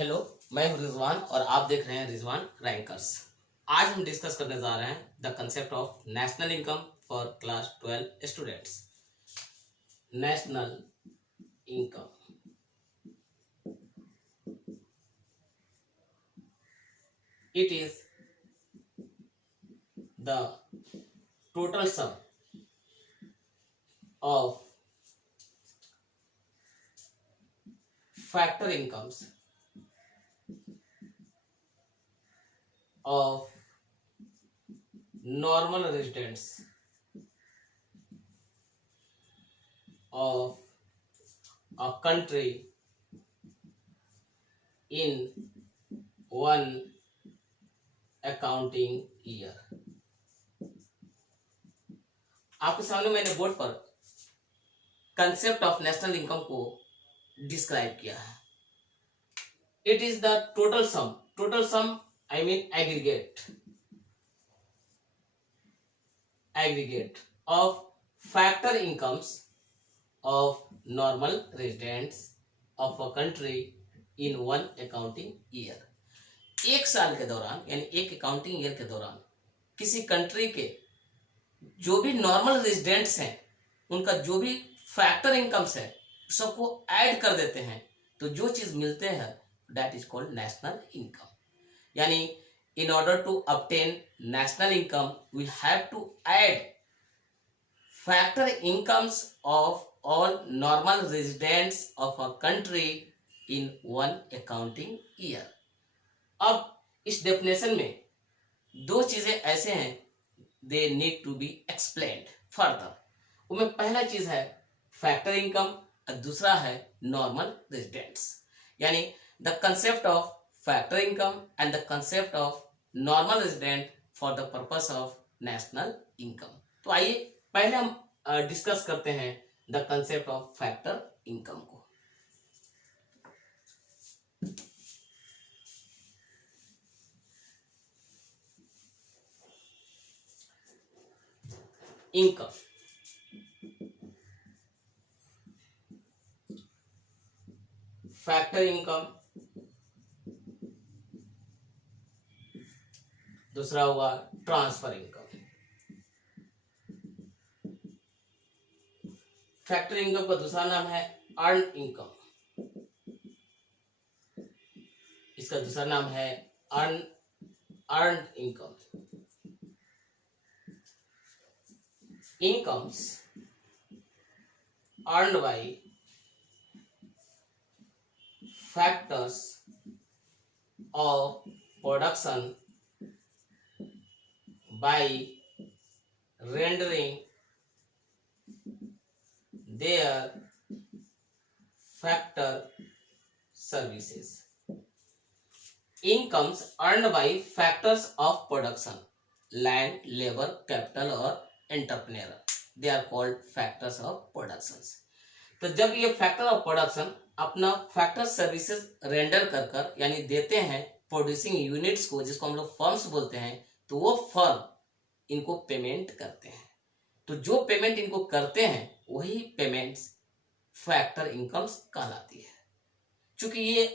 Hello, मैं हूं रिजवान और आप देख रहे हैं रिजवान रैंकर्स। आज हम डिस्कस करने जा रहे हैं the concept of national income for class 12 students. National income, it is the total sum of factor incomes of normal residents of a country in one accounting year। आपके सामने मैंने बोर्ड पर कंसेप्ट ऑफ नेशनल इनकम को describe किया है। It is the total some I mean aggregate of factor incomes of normal residents of a country in one accounting year। एक साल के दौरान यानी एक अकाउंटिंग ईयर के दौरान किसी कंट्री के जो भी नॉर्मल रेजिडेंट्स हैं उनका जो भी फैक्टर इनकम्स है सबको ऐड कर देते हैं तो जो चीज मिलते हैं that is called national income. यानी in order to obtain national income we have to add factor incomes of all normal residents of a country in one accounting year। अब इस डेफिनेशन में दो चीजें ऐसे हैं they need to be explained further। उनमें पहला चीज है फैक्टर इनकम और दूसरा है नॉर्मल रेजिडेंट्स। यानी the concept of factor income and the concept of normal resident for the purpose of national income। तो आइए पहले हम डिस्कस करते हैं the concept of factor income को। इनकम फैक्टर इनकम, दूसरा हुआ ट्रांसफर इनकम। फैक्टर इनकम का दूसरा नाम है अर्न इनकम, इसका दूसरा नाम है earn income. Incomes earned bye factors of production by rendering their factor services। Incomes earned by factors of production, land, labor, capital और entrepreneur, they are called factors of productions। तो जब ये factor of production अपना factor services render कर यानी देते हैं producing units को, जिसको हम लोग फर्म्स बोलते हैं, तो वो फर्म इनको पेमेंट करते हैं। तो जो पेमेंट इनको करते हैं वही पेमेंट्स फैक्टर इनकम्स कहलाती है। क्योंकि ये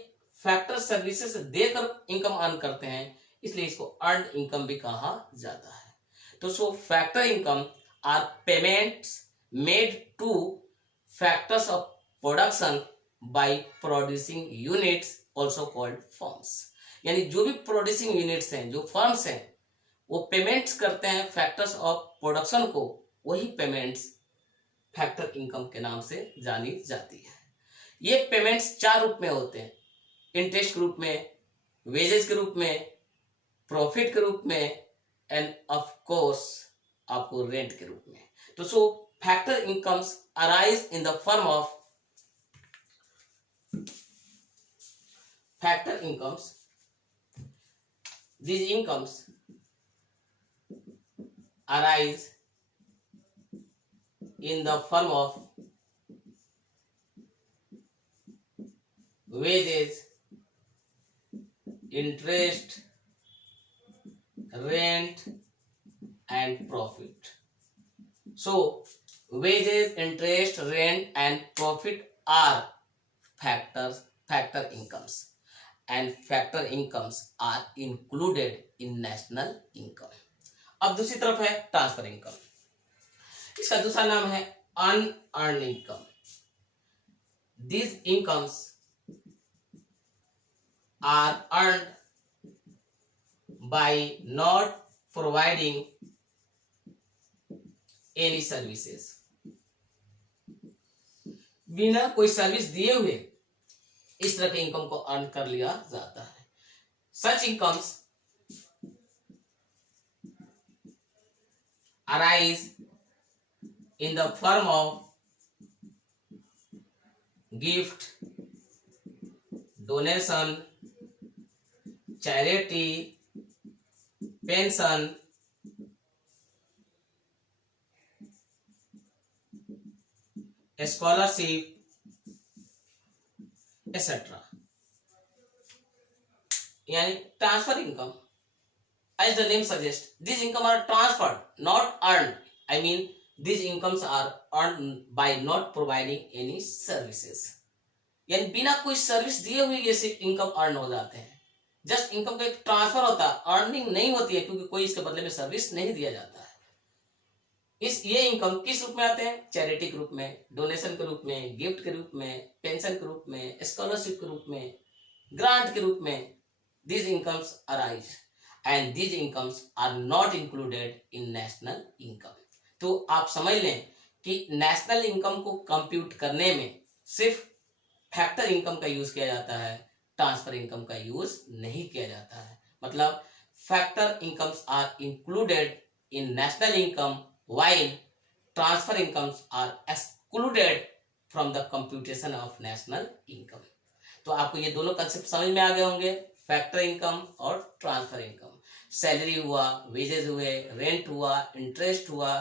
फैक्टर सर्विसेज देकर इनकम अर्न करते हैं इसलिए इसको अर्न इनकम भी कहा जाता है। तो so factor income are payments made to factors of production by producing units also called firms. यानी जो भी प्रोड्यूसिंग यूनिट्स हैं, जो फर्म्स हैं, वो पेमेंट्स करते हैं फैक्टर्स ऑफ प्रोडक्शन को, वही पेमेंट्स फैक्टर इनकम के नाम से जानी जाती है। ये पेमेंट्स चार रूप में होते हैं, इंटरेस्ट के रूप में, वेजेस के रूप में, प्रॉफिट के रूप में एंड ऑफ कोर्स आपको रेंट के रूप में। तो so factor incomes arise in the form of factor incomes. These incomes arise in the form of wages, interest, rent and profit। So wages, interest, rent and profit are factor incomes and factor incomes are included in national income. अब दूसरी तरफ है transfer income. इसका दूसरा नाम है unearned income. These incomes are earned by not providing any services. बिना कोई सर्विस दिए हुए इस तरह के इनकम को अर्न कर लिया जाता है. Such incomes arise in the form of gift, donation, charity, pension, scholarship, etc. यानी transfer income, as the name suggests, these income are transferred, not earned. I mean, these incomes are earned by not providing any services. यानी बिना कोई service दिए हुए ये income earn हो जाते हैं. जस्ट इनकम का एक ट्रांसफर होता है, अर्निंग नहीं होती है क्योंकि कोई इसके बदले में सर्विस नहीं दिया जाता है. ये इनकम किस रूप में आते हैं? चैरिटी के रूप में, डोनेशन के रूप में, गिफ्ट के रूप में, पेंशन के रूप में, स्कॉलरशिप के रूप में, ग्रांट के रूप में. These incomes arise and these incomes are not included in national income. तो आप समझ लें कि नेशनल इनकम को कंप्यूट करने में सिर्फ फैक्टर इनकम का यूज किया जाता है, ट्रांसफर इनकम का यूज नहीं किया जाता है. मतलब factor incomes are included in national income while transfer incomes are excluded from the computation of national income. तो आपको ये दोनों कंसेप्ट समझ में आ गए होंगे, फैक्टर इनकम और ट्रांसफर इनकम. सैलरी हुआ, वेजेस हुए, रेंट हुआ, इंटरेस्ट हुआ,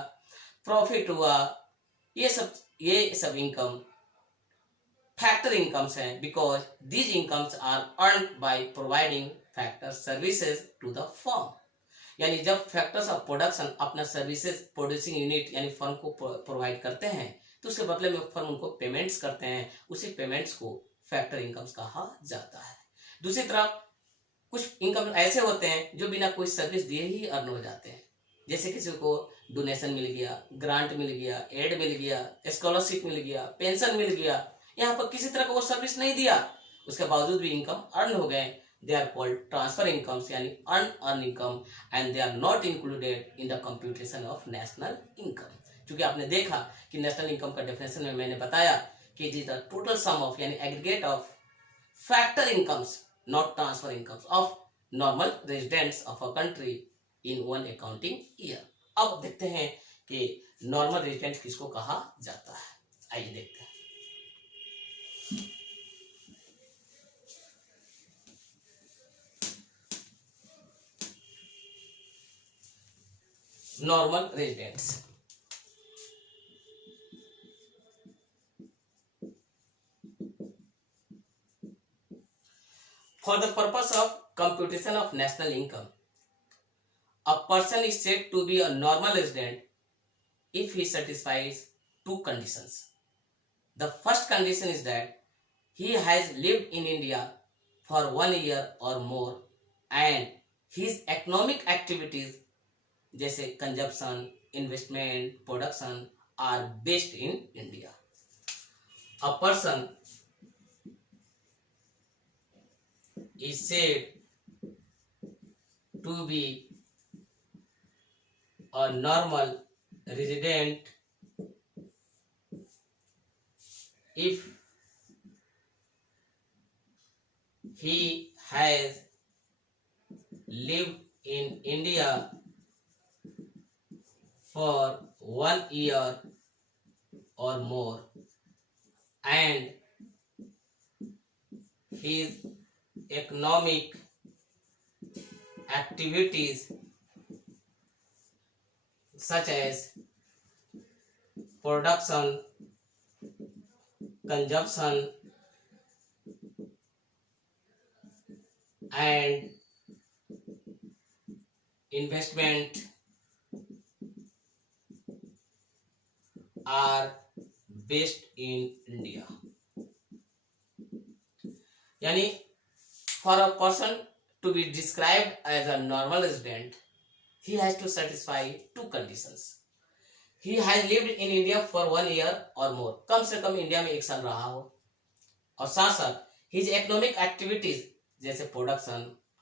प्रॉफिट हुआ, ये सब इनकम फैक्टर इनकम्स हैं because these incomes are earned by providing factor services to the firm. यानी जब फैक्टर्स ऑफ प्रोडक्शन अपना सर्विसेज प्रोड्यूसिंग यूनिट यानी फर्म को प्रोवाइड करते हैं तो उसके बदले में फर्म उनको पेमेंट्स करते हैं. उसी पेमेंट्स को फैक्टर इनकम्स कहा जाता है. दूसरी तरफ कुछ इनकम ऐसे होते हैं जो बिना कोई सर्विस दिए ही अर्न हो जाते हैं. जैसे किसी को डोनेशन मिल गया, ग्रांट मिल गया, एड मिल गया, स्कॉलरशिप मिल गया, पेंशन मिल गया. यहाँ पर किसी तरह का वो सर्विस नहीं दिया, उसके बावजूद भी इनकम अर्न हो गए. They are called transfer incomes यानी unearned income and they are not included in the computation of national income. क्योंकि आपने देखा कि नेशनल इनकम का डेफिनेशन में मैंने बताया कि it is the total sum of यानी aggregate of factor incomes not transfer incomes of normal residents of a country in one accounting year. अब देखते हैं कि नॉर्मल रेजिडेंट किसको कहा जाता है. आइए देखते हैं. Normal residents. For the purpose of computation of national income, a person is said to be a normal resident if he satisfies two conditions. The first condition is that he has lived in India for 1 year or more and his economic activities जैसे consumption, investment, production are based in India. A person is said to be a normal resident if he has lived in India for 1 year or more and his economic activities such as production, consumption and investment are based in India. यानी For a person to be described as a normal resident, he has to satisfy two conditions. He has lived in India for 1 year or more. कम से come India में 1 साल रहा हो, और साथ साथ his economic activities जैसे प्रोडक्शन,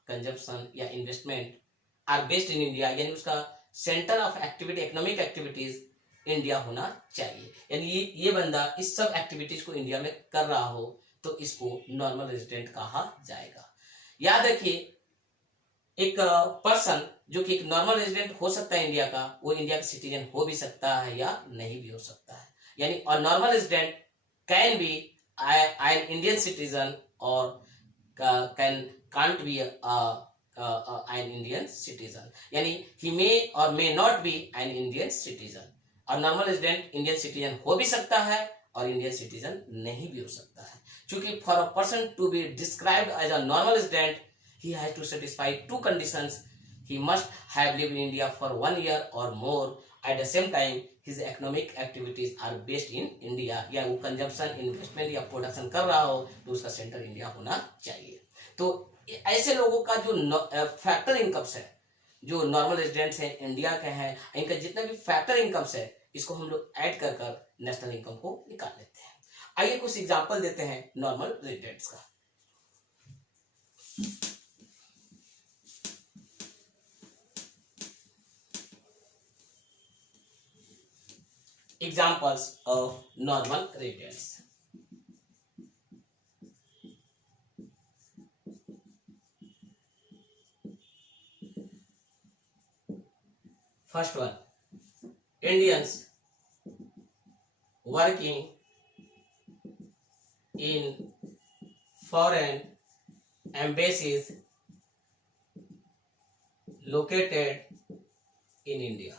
कंजप्शन या investment are based in India, यानी उसका centre of activity, economic activities India होना चाहिए। यानी ये बंदा इस सब एक्टिविटीज को इंडिया में कर रहा हो तो इसको नॉर्मल रेजिडेंट कहा जाएगा। याद रखिए, एक पर्सन जो कि एक नॉर्मल रेजिडेंट हो सकता है इंडिया का, वो इंडिया का सिटीजन हो भी सकता है या नहीं भी हो सकता है। यानी और normal resident can be an Indian citizen or can't be an Indian citizen, यानी he may or may not be an Indian citizen। और नॉर्मल रेजिडेंट इंडियन सिटीजन हो भी सकता है और इंडियन सिटीजन नहीं भी हो सकता है। क्योंकि for a person to be described as a normal resident, he has to satisfy two conditions. He must have lived in India for 1 year or more. At the same time, his economic activities are based in India, या वो consumption, investment या production कर रहा हो तो उसका centre India होना चाहिए। तो ऐसे लोगों का जो फैक्टर इनकम्स है, जो नॉर्मल रेजिडेंट्स हैं इंडिया के हैं, इनका जितना भी फैक्टर इनकम्स है, इसको हम लोग ऐड कर कर नेशनल इनकम को निकाल लेते हैं। आइए कुछ एग्जांपल देते हैं नॉर्मल रेजिडेंट्स का। Examples of normal residents. First one, Indians working in foreign embassies located in India.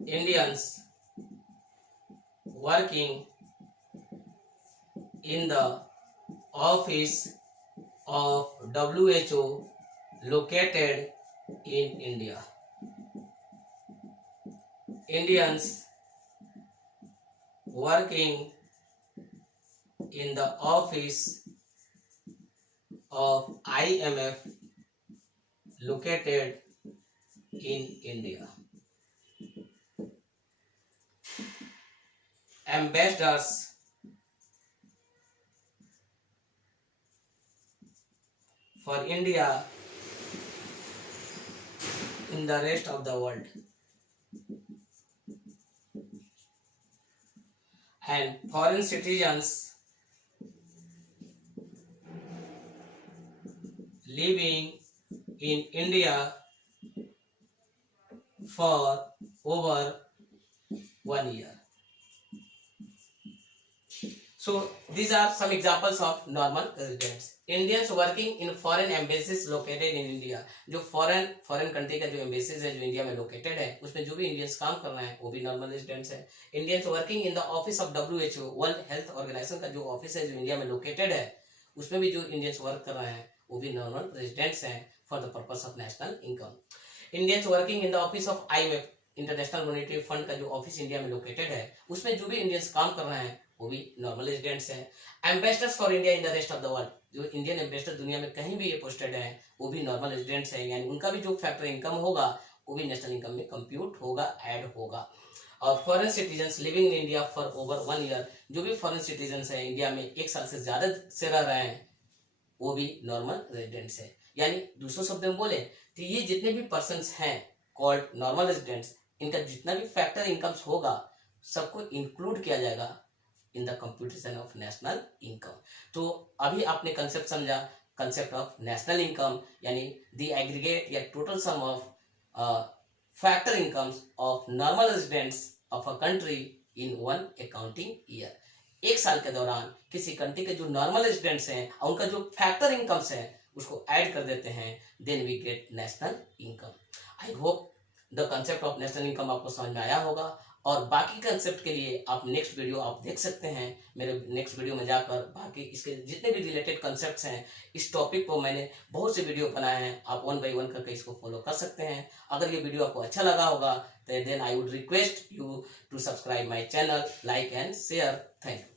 Indians working in the office of WHO located in India. Indians working in the office of IMF located in India. Ambassadors for India in the rest of the world, and foreign citizens living in India for over 1 year. So these are some examples of normal residents. Indians working in foreign embassies located in India. जो foreign country का जो embassies है जो India में located है, उसमें जो भी Indians काम कर रहे हैं वो भी normal residents है। Indians working in the office of WHO, World Health Organization का जो ऑफिस है जो इंडिया में located है, उसमें भी जो Indians वर्क कर रहे हैं वो भी normal residents हैं for the purpose of national income. Indians working in the office of IMF, international monetary fund का जो ऑफिस इंडिया में लोकेटेड है, उसमें जो भी इंडियंस काम कर रहे हैं वो भी नॉर्मल रेजिडेंट्स हैं। Ambassadors for India in the rest of the world, जो इंडियन एम्बेसडर दुनिया में कहीं भी ये पोस्टेड हैं वो भी नॉर्मल रेजिडेंट्स हैं, यानी उनका भी जो फैक्टर इनकम होगा वो भी नेशनल इनकम में कंप्यूट होगा, ऐड होगा। और foreign citizens living in India for over 1 year, जो भी फॉरेन सिटीजन्स हैं इंडिया में 1 साल से ज्यादा से रह रहे हैं वो भी नॉर्मल रेजिडेंट्स है। यानी दूसरों शब्द में बोले तो ये जितने भी पर्सन्स हैं कॉल्ड नॉर्मल रेजिडेंट्स, इनका जितना भी फैक्टर इनकम्स होगा सबको इंक्लूड किया जाएगा in the computation of national income. तो अभी आपने कंसेप्ट समझा, कंसेप्ट ऑफ नेशनल इनकम, यानी द एग्रीगेट या total sum of factor incomes of normal residents of a country in 1 accounting year. 1 साल के दौरान किसी कंट्री के जो नॉर्मल रेजिडेंट्स हैं और उनका जो फैक्टर इनकम्स है उसको ऐड कर देते हैं, then we get national income. I hope the concept of national income आपको समझ में आया होगा, और बाकी कंसेप्ट के लिए आप नेक्स्ट वीडियो आप देख सकते हैं। मेरे नेक्स्ट वीडियो में जाकर बाकी इसके जितने भी रिलेटेड कंसेप्ट्स हैं इस टॉपिक को मैंने बहुत से वीडियो बनाए हैं, आप 1 by 1 करके इसको फॉलो कर सकते हैं। अगर ये वीडियो आपको अच्छा लगा होगा तो then I would request you to subscribe my channel, like and share. Thank you.